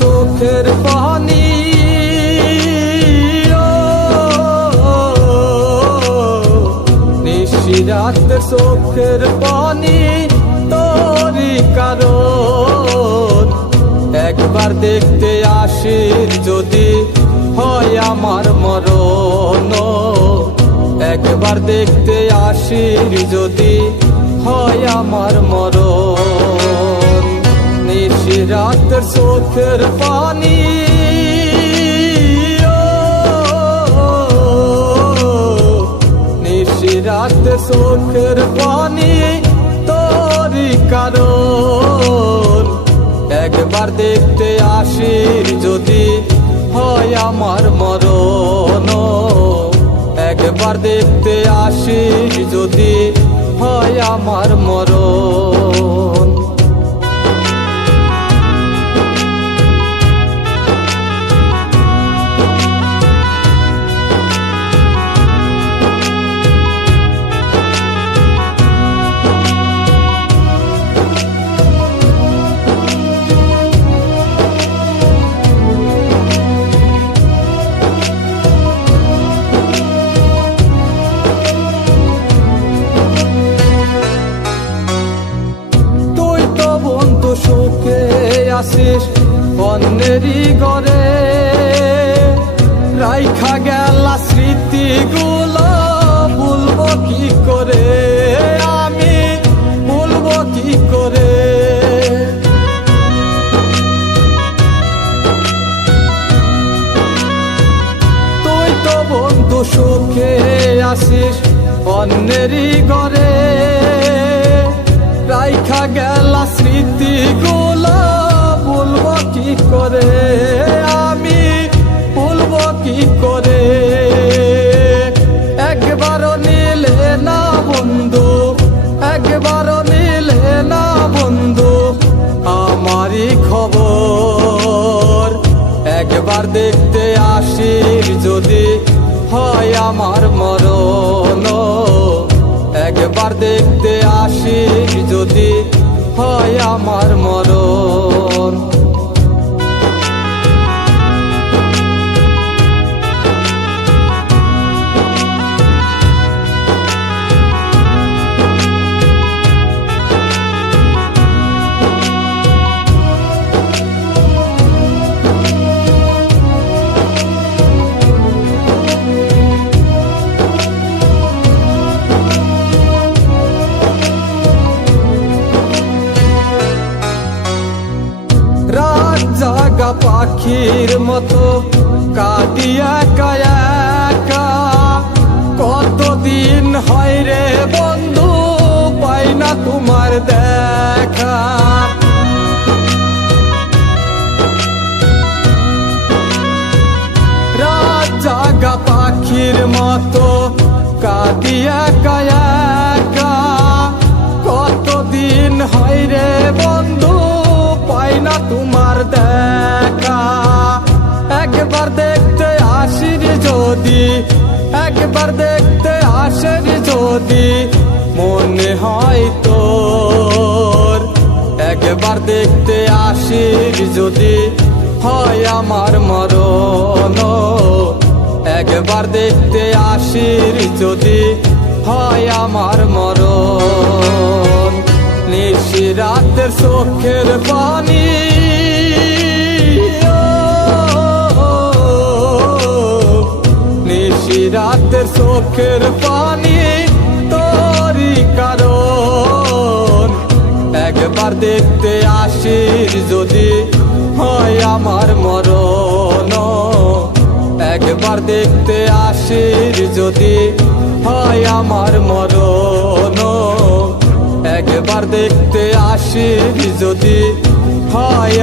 চোখের পানি। নিশিরাত চোখের পানি তোরই কারণ। একবার দেখতে আসির যদি হয় আমার মরণ। একবার দেখতে আসির যদি নিশিরাতের চোখের পানি। নিশিরাতের চোখের পানি তোরই কারণ। একবার দেখতে আসির যদি হয় আমার মরণ। একবার দেখতে আসির যদি হয় আমার আসিস অন্যেরই ঘরে। রাইখা গেলা স্মৃতিগুলো বলব কি করে? আমি বলব কি করে? তুই তো বন্ধু সুখে আসিস অন্যেরই ঘরে। রাইখা গেলা স্মৃতিগুলো কি করে? আমি বলব কি করে? একবারও নিলে না বন্ধু, একবারও নিলে না বন্ধু, আমারই খবর। একবার দেখতে আসির যদি হয় আমার মরণ। একবার দেখতে আসির যদি হয় আমার মরণ। পাখির মতো কাটিয়া কায়াকা কতদিন হয় রে বন্ধু, পাই না তোমার দেখা। জাগা পাখির মতো কাটিয়া কায়াকা কতদিন হয় রে বন্ধু, পাই না তোমার একবার দেখতে আসের যদি মনে হয় তোর। একবার দেখতে আসির যদি হয় আমার মরণ। একবার দেখতে আসির যদি হয় আমার মরণ। নিশিরাতের চোখের পানি চোখের পানি তোরি কারণ। একবার দেখতে আসির যদি হয় আমার মরণ। একবার দেখতে আসির যদি হয় আমার মরণ। একবার দেখতে আসির যদি হয়